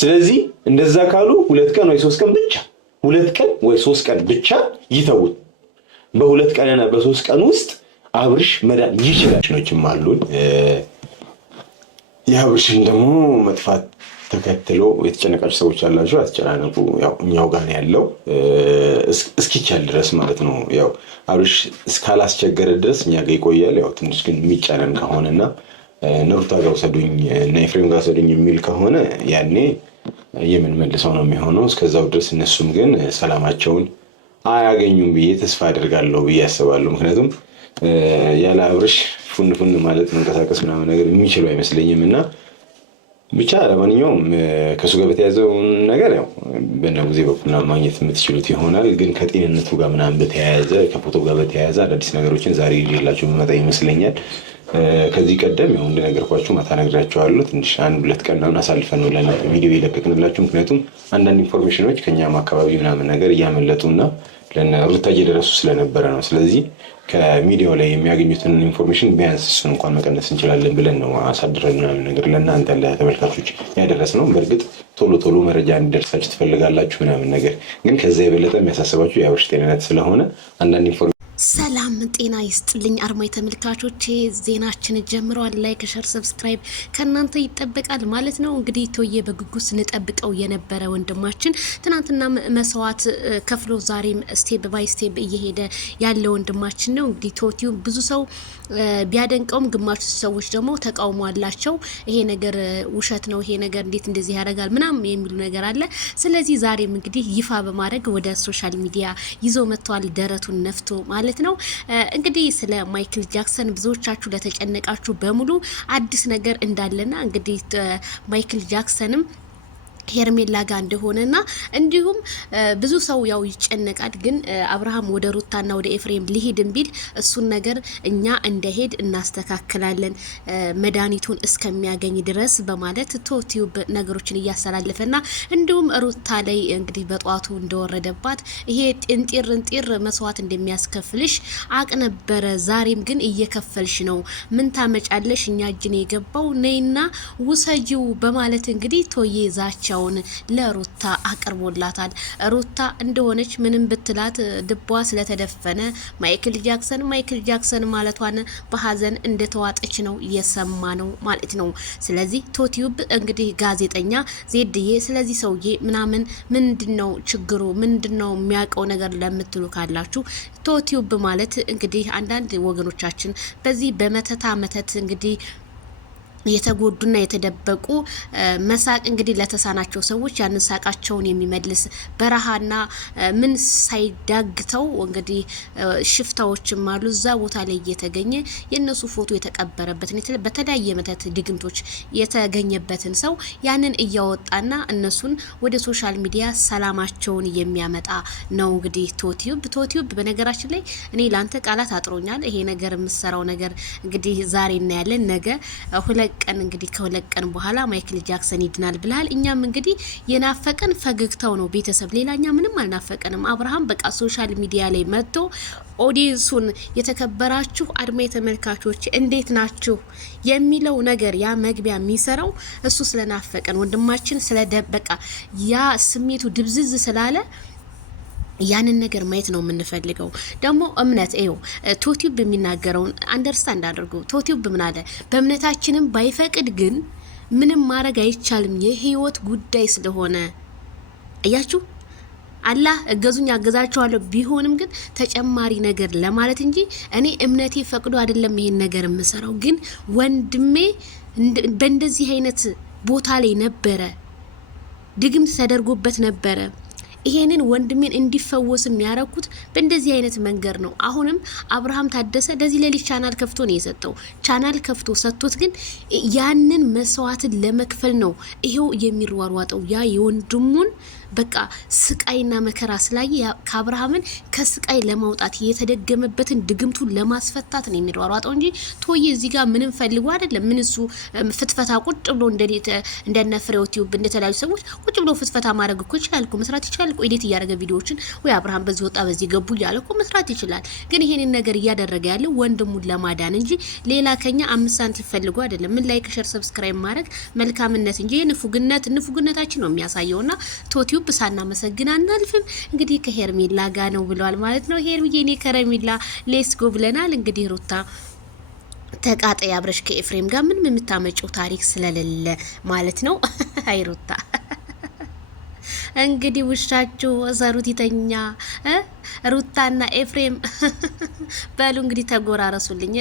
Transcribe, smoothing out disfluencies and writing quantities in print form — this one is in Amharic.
ስለዚህ እንደዛ ካሉ 2 ቀን ወይ 3 ቀን ብቻ 2 ቀን ወይ 3 ቀን ብቻ ይተውት። በ2 ቀንና በ3 ቀን ውስጥ አብርሽ መዳን ይችላል። ነችም አሉን የአብርሽን ደግሞ መጥፋት ተከትሎ የተጨነቃችሁ ሰዎች አላችሁ። አትጨናነቁ። ያው እኛው ጋር ነው ያለው እስኪቻል ድረስ ማለት ነው። ያው አብርሽ እስካላስቸገረ ድረስ እኛ ጋር ይቆያል። ያው ትንሽ ግን የሚጫነን ከሆነና ሩታ ጋር ወሰዱኝ እና ኤፍሬም ጋር ወሰዱኝ የሚል ከሆነ ያኔ የምንመልሰው ነው የሚሆነው። እስከዛው ድረስ እነሱም ግን ሰላማቸውን አያገኙም ብዬ ተስፋ አደርጋለሁ ብዬ አስባለሁ። ምክንያቱም ያለ አብርሽ ፉን ማለት መንቀሳቀስ ምናምን ነገር የሚችሉ አይመስለኝም እና ብቻ ለማንኛውም ከሱ ጋር በተያያዘው ነገር ያው በነጉዜ በኩልና ማግኘት የምትችሉት ይሆናል። ግን ከጤንነቱ ጋር ምናምን በተያያዘ ከፎቶ ጋር በተያያዘ አዳዲስ ነገሮችን ዛሬ ይዤላችሁ መጣ ይመስለኛል። ከዚህ ቀደም ያው እንደነገርኳችሁ ማታ ነግራችኋለሁ። ትንሽ 1-2 ቀን ምናምን አሳልፈን ነው ለና ቪዲዮ ይለቀቅንላችሁ። ምክንያቱም አንዳንድ ኢንፎርሜሽኖች ከኛም አካባቢ ምናምን ነገር እያመለጡና ለና ሩታ እየደረሱ ስለነበረ ነው። ስለዚህ ከሚዲያው ላይ የሚያገኙትን ኢንፎርሜሽን ቢያንስ እሱን እንኳን መቀነስ እንችላለን ብለን ነው አሳድረን ምናምን ነገር ለእናንተ ለተመልካቾች ያደረስነው። በእርግጥ ቶሎ መረጃ እንዲደርሳችሁ ትፈልጋላችሁ ምናምን ነገር፣ ግን ከዛ የበለጠ የሚያሳስባችሁ የአብርሽ ጤንነት ስለሆነ አንዳንድ ኢንፎርሜሽን ሰላም ጤና ይስጥልኝ አርማይ ተመልካቾቼ፣ ዜናችን ጀምሯል። ላይክ ሸር ሰብስክራይብ ከእናንተ ይጠበቃል ማለት ነው። እንግዲህ ቶዬ በጉጉት ስንጠብቀው የነበረ ወንድማችን ትናንትና መስዋዕት ከፍሎ ዛሬም ስቴፕ ባይ ስቴፕ እየሄደ ያለ ወንድማችን ነው። እንግዲህ ቶቲው ብዙ ሰው ቢያደንቀውም ግማሽ ሰዎች ደግሞ ተቃውሞ አላቸው። ይሄ ነገር ውሸት ነው፣ ይሄ ነገር እንዴት እንደዚህ ያደርጋል ምናምን የሚሉ ነገር አለ። ስለዚህ ዛሬም እንግዲህ ይፋ በማድረግ ወደ ሶሻል ሚዲያ ይዞ መጥቷል፣ ደረቱን ነፍቶ ማለት ነው። እንግዲህ ስለ ማይክል ጃክሰን ብዙዎቻችሁ ለተጨነቃችሁ በሙሉ አዲስ ነገር እንዳለና እንግዲህ ማይክል ጃክሰንም ሄርሜላ ጋር እንደሆነና እንዲሁም ብዙ ሰው ያው ይጨነቃል። ግን አብርሃም ወደ ሩታና ወደ ኤፍሬም ሊሄድን ቢል እሱን ነገር እኛ እንደሄድ እናስተካክላለን መድኃኒቱን እስከሚያገኝ ድረስ በማለት ቶቲዩብ ነገሮችን እያስተላለፈና እንዲሁም ሩታ ላይ እንግዲህ በጧቱ እንደወረደባት ይሄ ጥንጢር መስዋዕት እንደሚያስከፍልሽ አቅ ነበረ፣ ዛሬም ግን እየከፈልሽ ነው፣ ምን ታመጫለሽ? እኛ እጅን የገባው ነይና ውሰጂው በማለት እንግዲህ ቶዬ ዛቻው ለሩታ አቅርቦላታል። ሩታ እንደሆነች ምንም ብትላት ድቧ ስለተደፈነ ማይክል ጃክሰን ማለቷን በሀዘን እንደተዋጠች ነው እየሰማ ነው ማለት ነው። ስለዚህ ቶቲዩብ እንግዲህ ጋዜጠኛ ዜድዬ ስለዚህ ሰውዬ ምናምን ምንድነው ችግሩ ምንድነው የሚያውቀው ነገር ለምትሉ ካላችሁ ቶቲዩብ ማለት እንግዲህ አንዳንድ ወገኖቻችን በዚህ በመተት እንግዲህ የተጎዱና የተደበቁ መሳቅ እንግዲህ ለተሳናቸው ሰዎች ያንን ሳቃቸውን የሚመልስ በረሃና ምን ሳይዳግተው እንግዲህ ሽፍታዎችም አሉ እዛ ቦታ ላይ እየተገኘ የነሱ ፎቶ የተቀበረበትን በተለያየ መተት ድግምቶች የተገኘበትን ሰው ያንን እያወጣና እነሱን ወደ ሶሻል ሚዲያ ሰላማቸውን የሚያመጣ ነው። እንግዲህ ቶቲዩብ በነገራችን ላይ እኔ ላንተ ቃላት አጥሮኛል። ይሄ ነገር የምሰራው ነገር እንግዲህ ዛሬ እናያለን። ነገ ቀን እንግዲህ ከሁለት ቀን በኋላ ማይክል ጃክሰን ይድናል ብላል። እኛም እንግዲህ የናፈቀን ፈገግታው ነው ቤተሰብ፣ ሌላኛ ምንም አልናፈቀንም። አብርሃም በቃ ሶሻል ሚዲያ ላይ መጥቶ ኦዲየንሱን የተከበራችሁ አድማጭ ተመልካቾች እንዴት ናችሁ የሚለው ነገር ያ መግቢያ የሚሰራው እሱ ስለናፈቀን ወንድማችን ስለደበቃ ያ ስሜቱ ድብዝዝ ስላለ ያንን ነገር ማየት ነው የምንፈልገው። ደግሞ እምነት ቶቲዩብ የሚናገረውን አንደርስታንድ አድርጉ። ቶቲዩብ ምን አለ? በእምነታችንም ባይፈቅድ ግን ምንም ማድረግ አይቻልም የህይወት ጉዳይ ስለሆነ እያችሁ አላህ እገዙኝ አገዛቸዋለሁ ቢሆንም ግን ተጨማሪ ነገር ለማለት እንጂ እኔ እምነቴ ፈቅዶ አይደለም ይሄን ነገር የምሰራው። ግን ወንድሜ በእንደዚህ አይነት ቦታ ላይ ነበረ፣ ድግምት ተደርጎበት ነበረ። ይሄንን ወንድሜን እንዲፈወስ የሚያረኩት በእንደዚህ አይነት መንገድ ነው። አሁንም አብርሃም ታደሰ ለዚህ ለሊት ቻናል ከፍቶ ነው የሰጠው። ቻናል ከፍቶ ሰጥቶት ግን ያንን መስዋዕትን ለመክፈል ነው ይሄው የሚሯሯጠው። ያ የወንድሙን በቃ ስቃይና መከራ ስላየ ከአብርሃምን ከስቃይ ለማውጣት የተደገመበትን ድግምቱን ለማስፈታት ነው የሚሯሯጠው እንጂ ቶዬ እዚህ ጋር ምንም ፈልጎ አይደለም። ምን እሱ ፍትፈታ ቁጭ ብሎ እንደነ ፍሬው ቲዩብ እንደተለያዩ ሰዎች ቁጭ ብሎ ፍትፈታ ማድረግ እኮ ይችላል እኮ መስራት ይችላል ይችላል እኮ ኤዲት እያደረገ ቪዲዮዎችን ወይ አብርሃም በዚህ ወጣ በዚህ ገቡ እያለ እኮ መስራት ይችላል። ግን ይሄንን ነገር እያደረገ ያለው ወንድሙን ለማዳን እንጂ ሌላ ከኛ 5 ሳንቲም ፈልጎ አይደለም። ምን ላይክ፣ ሸር፣ ሰብስክራይብ ማድረግ መልካምነት እንጂ ንፉግነታችን ነው የሚያሳየውና ቶቲዩብ ሳናመሰግን አናልፍም። እንግዲህ ከሄርሜላ ጋር ነው ብለዋል ማለት ነው። ሄርሚዬ እኔ ከረሜላ ሌስ ጎ ብለናል። እንግዲህ ሩታ ተቃጣይ አብረሽ ከኤፍሬም ጋር ምንም የምታመጪው ታሪክ ስለሌለ ማለት ነው። አይሩታ እንግዲህ ውሻችሁ ዘሩት ይተኛ። ሩታና ኤፍሬም በሉ እንግዲህ ተጎራረሱልኝ።